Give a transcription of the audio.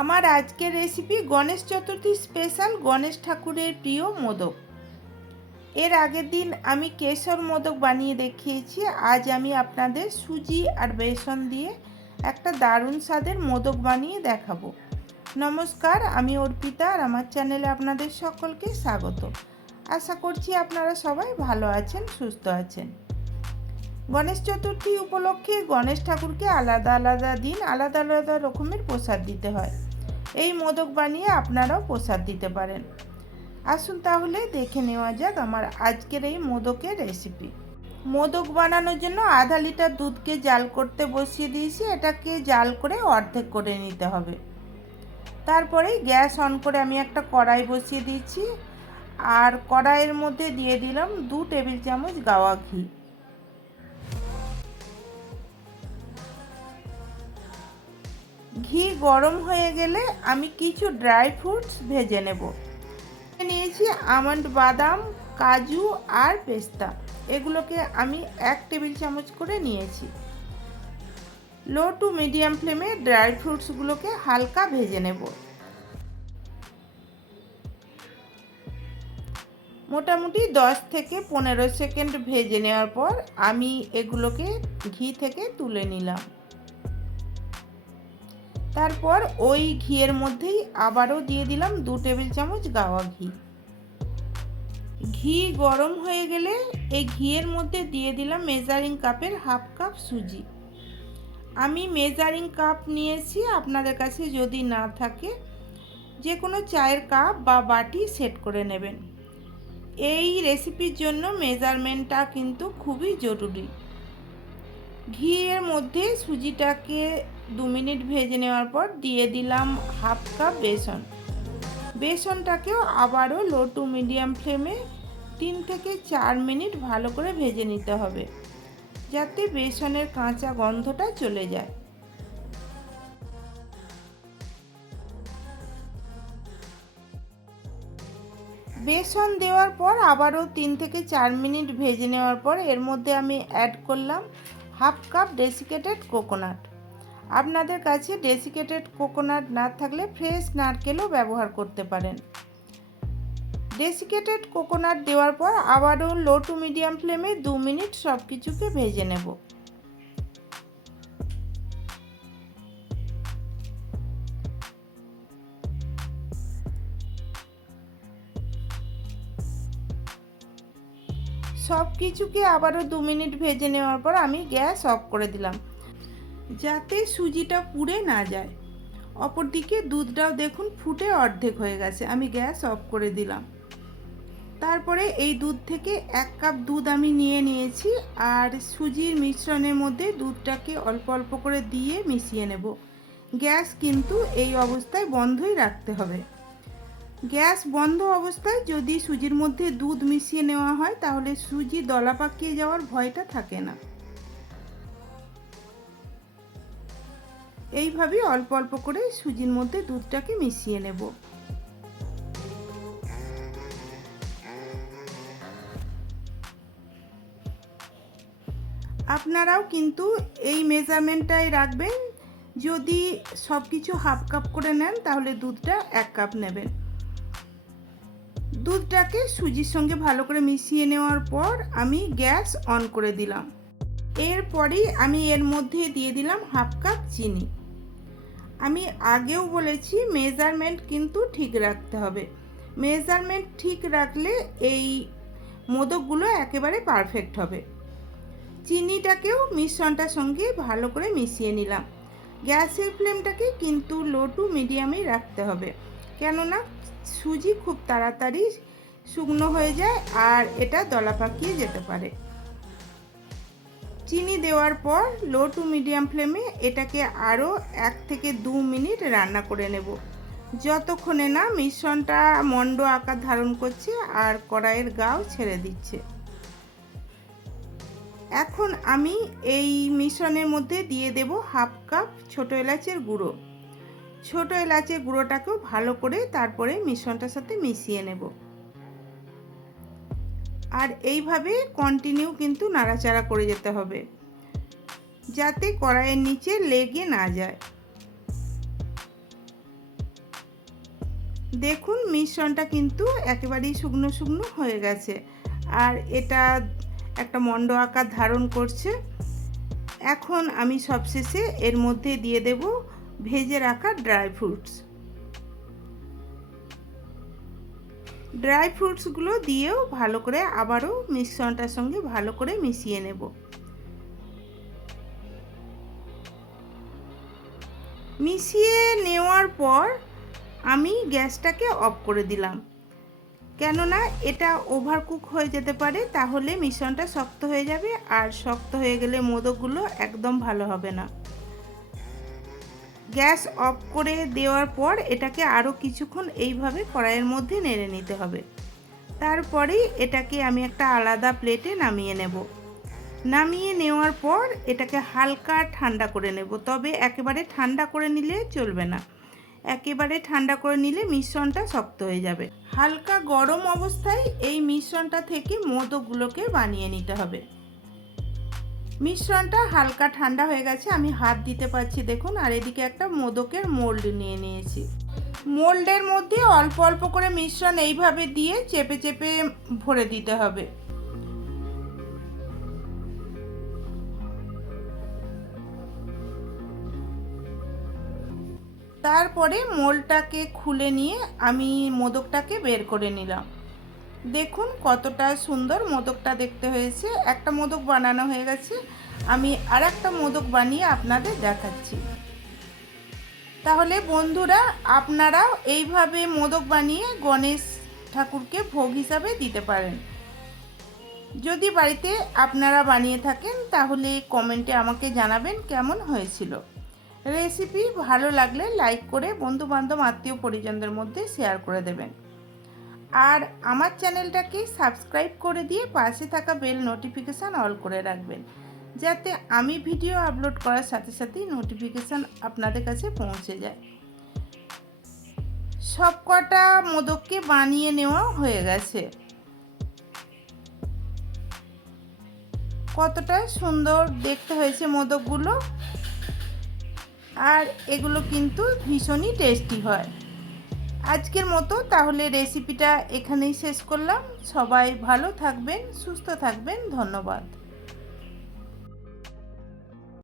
আমার আজকের recipe Ganesh Chaturthi special Ganesh ঠাকুরের প্রিয় মোদক। এর আগের দিন আমি কেশর মোদক বানিয়ে দেখিয়েছি। আজ আমি আপনাদের সুজি আর বেসন দিয়ে একটা দারুণ স্বাদের মোদক বানিয়ে দেখাবো। নমস্কার, আমি অর্পিতা আর আমার চ্যানেলে আপনাদের সকলকে স্বাগত। আশা করছি আপনারা সবাই ভালো আছেন, সুস্থ আছেন। গণেশ চতুর্থী উপলক্ষে গণেশ ঠাকুরকে আলাদা আলাদা দিন, আলাদা আলাদা রকমের প্রসাদ দিতে হয়। এই মোদক বানিয়ে আপনারাও প্রসাদ দিতে পারেন। আসুন তাহলে দেখে নেওয়া যাক আমার আজকের এই মোদকের রেসিপি মোদক বানানোর জন্য আধা লিটার দুধকে জাল করতে বসিয়ে দিয়েছি। এটাকে জাল করে অর্ধেক করে নিতে হবে। তারপরে গ্যাস অন করে আমি একটা কড়াই বসিয়ে দিয়েছি। আর কড়াইয়ের মধ্যে দিয়ে দিলাম দু টেবিল চামচ গাওয়া ঘি। ঘি গরম হয়ে গেলে আমি কিছু ড্রাই ফ্রুটস ভেজে নেব। নিয়েছি আমন্ড বাদাম, কাজু আর পেস্তা। এগুলোকে আমি এক টেবিল চামচ করে নিয়েছি। লো টু মিডিয়াম ফ্লেমে ড্রাই ফ্রুটসগুলোকে হালকা ভেজে নেব। মোটামুটি দশ থেকে পনেরো সেকেন্ড ভেজে নেওয়ার পর আমি এগুলোকে ঘি থেকে তুলে নিলাম। তারপর ওই ঘিয়ের মধ্যেই আবারও দিয়ে দিলাম দু টেবিল চামচ গাওয়া ঘি। ঘি গরম হয়ে গেলে এই ঘিয়ের মধ্যে দিয়ে দিলাম মেজারিং কাপের হাফ কাপ সুজি। আমি মেজারিং কাপ নিয়েছি, আপনাদের কাছে যদি না থাকে যে কোনো চায়ের কাপ বা বাটি সেট করে নেবেন। এই রেসিপির জন্য মেজারমেন্টটা কিন্তু খুবই জরুরি। ঘিয়ের মধ্যে সুজিটাকে দু মিনিট ভেজে নেওয়ার পর দিয়ে দিলাম হাফ কাপ বেসন। বেসনটাকেও আবারও লো টু মিডিয়াম ফ্লেমে তিন থেকে চার মিনিট ভালো করে ভেজে নিতে হবে, যাতে বেসনের কাঁচা গন্ধটা চলে যায়। বেসন দেওয়ার পর আবারও তিন থেকে চার মিনিট ভেজে নেওয়ার পর এর মধ্যে আমি অ্যাড করলাম হাফ কাপ ডেসিকেটেড কোকোনাট। আপনাদের কাছে ডেসিকেটেড কোকোনাট না থাকলে ফ্রেশ নারকেলও ব্যবহার করতে পারেন। ডেসিকেটেড কোকোনাট দেওয়ার পর আবারও লো টু মিডিয়াম ফ্লেমে দু মিনিট সব কিছুকে ভেজে নেব। সব কিছুকে আবারও দু মিনিট ভেজে নেওয়ার পর আমি গ্যাস অফ করে দিলাম, যাতে সুজিটা পুড়ে না যায়। অপরদিকে দুধটাও দেখুন ফুটে অর্ধেক হয়ে গেছে, আমি গ্যাস অফ করে দিলাম। তারপরে এই দুধ থেকে এক কাপ দুধ আমি নিয়ে নিয়েছি, আর সুজির মিশ্রণের মধ্যে দুধটাকে অল্প অল্প করে দিয়ে মিশিয়ে নেব। গ্যাস কিন্তু এই অবস্থায় বন্ধই রাখতে হবে। গ্যাস বন্ধ অবস্থায় যদি সুজির মধ্যে দুধ মিশিয়ে নেওয়া হয়, তাহলে সুজি দলা পাকিয়ে যাওয়ার ভয়টা থাকে না। এইভাবে অল্প অল্প করে সুজির মধ্যে দুধটাকে মিশিয়ে নেব। আপনারাও কিন্তু এই মেজারমেন্টটাই রাখবেন। যদি সব কিছু হাফ কাপ করে নেন, তাহলে দুধটা এক কাপ নেবেন। দুধটাকে সুজির সঙ্গে ভালো করে মিশিয়ে নেওয়ার পর আমি গ্যাস অন করে দিলাম। এরপরেই আমি এর মধ্যে দিয়ে দিলাম হাফ কাপ চিনি। আমি আগেও বলেছি মেজারমেন্ট কিন্তু ঠিক রাখতে হবে। মেজারমেন্ট ঠিক রাখলে এই মোদকগুলো একেবারে পারফেক্ট হবে। চিনিটাকেও মিশ্রণটার সঙ্গে ভালো করে মিশিয়ে নিলাম। গ্যাসের ফ্লেমটাকে কিন্তু লো টু মিডিয়ামেই রাখতে হবে। কেননা সুজি খুব তাড়াতাড়ি শুকনো হয়ে যায় আর এটা দলা পাকিয়ে যেতে পারে। চিনি দেওয়ার পর লো টু মিডিয়াম ফ্লেমে এটাকে আরও এক থেকে দু মিনিট রান্না করে নেব। যতক্ষণে না মিশ্রণটা মন্ড আকার ধারণ করছে আর কড়াইয়ের গাও ছেড়ে দিচ্ছে। এখন আমি এই মিশ্রণের মধ্যে দিয়ে দেব হাফ কাপ ছোটো এলাচের গুঁড়ো। ছোট এলাচের গুঁড়োটাকেও ভালো করে তারপরে মিশ্রণটার সাথে মিশিয়ে নেব। আর এইভাবে কন্টিনিউ কিন্তু নাড়াচাড়া করে যেতে হবে, যাতে কড়াইয়ের নিচে লেগে না যায়। দেখুন, মিশ্রণটা কিন্তু একেবারেই শুকনো শুকনো হয়ে গেছে, আর এটা একটা মণ্ড আকার ধারণ করছে। এখন আমি সবশেষে এর মধ্যে দিয়ে দেব ভেজে রাখা ড্রাই ফ্রুটস। ড্রাই ফ্রুটসগুলো দিয়েও ভালো করে আবারও মিশ্রণটার সঙ্গে ভালো করে মিশিয়ে নেব। মিশিয়ে নেওয়ার পর আমি গ্যাসটাকে অফ করে দিলাম। কেননা এটা ওভারকুক হয়ে যেতে পারে, তাহলে মিশ্রণটা শক্ত হয়ে যাবে আর শক্ত হয়ে গেলে মোদকগুলো একদম ভালো হবে না। গ্যাস অফ করে দেওয়ার পর এটাকে আরও কিছুক্ষণ এইভাবে কড়াইয়ের মধ্যে নেড়ে নিতে হবে। তারপরেই এটাকে আমি একটা আলাদা প্লেটে নামিয়ে নেব। নামিয়ে নেওয়ার পর এটাকে হালকা ঠান্ডা করে নেব। তবে একেবারে ঠান্ডা করে নিলে চলবে না। একেবারে ঠান্ডা করে নিলে মিশ্রণটা শক্ত হয়ে যাবে। হালকা গরম অবস্থায় এই মিশ্রণটা থেকে মোদকগুলোকে বানিয়ে নিতে হবে। মিশ্রণটা হালকা ঠান্ডা হয়ে গেছে, আমি হাত দিতে পারছি, দেখুন, আর এদিকে একটা মোদকের মোল্ড নিয়ে নিয়েছি। মোল্ডের মধ্যে অল্প অল্প করে মিশ্রণ এইভাবে দিয়ে চেপে চেপে ভরে দিতে হবে। তারপরে মোলটাকে খুলে নিয়ে আমি মোদকটাকে বের করে নিলাম। দেখুন কতটা সুন্দর মোদকটা দেখতে হয়েছে। একটা মোদক বানানো হয়ে গেছে। আমি আর একটা মোদক বানিয়ে আপনাদের দেখাচ্ছি। তাহলে বন্ধুরা, আপনারাও এইভাবে মোদক বানিয়ে গণেশ ঠাকুরকে ভোগ হিসাবে দিতে পারেন। যদি বাড়িতে আপনারা বানিয়ে থাকেন, তাহলে কমেন্টে আমাকে জানাবেন কেমন হয়েছিল। রেসিপি ভালো লাগলে লাইক করে বন্ধু বান্ধব আত্মীয় পরিজনদের মধ্যে শেয়ার করে দেবেন। আর আমার চ্যানেলটাকে সাবস্ক্রাইব করে দিয়ে পাশে থাকা বেল নোটিফিকেশান অল করে রাখবেন, যাতে আমি ভিডিও আপলোড করার সাথে সাথেই নোটিফিকেশান আপনাদের কাছে পৌঁছে যায়। সব কটা মোদককে বানিয়ে নেওয়া হয়ে গেছে। কতটা সুন্দর দেখতে হয়েছে মোদকগুলো। আর এগুলো কিন্তু ভীষণই টেস্টি হয়। আজকের মতো তাহলে রেসিপিটা এখানেই শেষ করলাম। সবাই ভালো থাকবেন সুস্থ থাকবেন ধন্যবাদ।